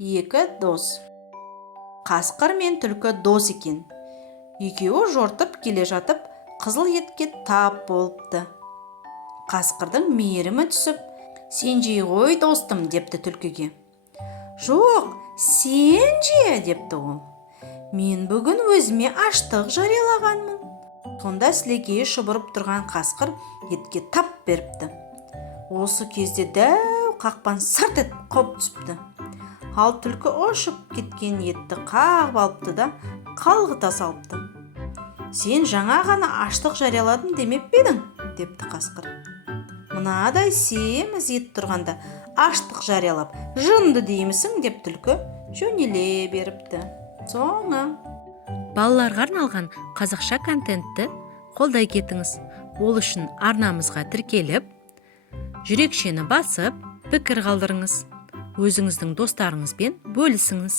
Екі дос. Қасқыр мен түлкі дос екен. Екеуі жортып келе жатып, қызыл етке тап болыпты. Қасқырдың мейірімі түсіп, сен жей ғой достым, депті түлкіге. Жоқ, сен же, депті ол. Мен бүгін өзіме аштық жариялағанмын. Сонда сілекейі шұбырып тұрған қасқыр етке тап беріпті. Осы кезде дәу қақпан сырт етіп қауып түсіпті. Ал түлкі ұшып кеткен етті қағып алыпты да қалғыта салыпты. Сен жаңа ғана аштық жарияладым демеп пе едің, депті қасқыр. Мынадай семіз ет тұрғанда аштық жариялап жынды деймісің, деп түлкі жөнеле беріпті. Соңы. Балаларға арналған қазақша контентті қолдай кетіңіз. Ол үшін арнамызға тіркеліп, жүрекшені басып, пікір қалдырыңыз. Өзіңіздің достарыңызбен бөлісіңіз.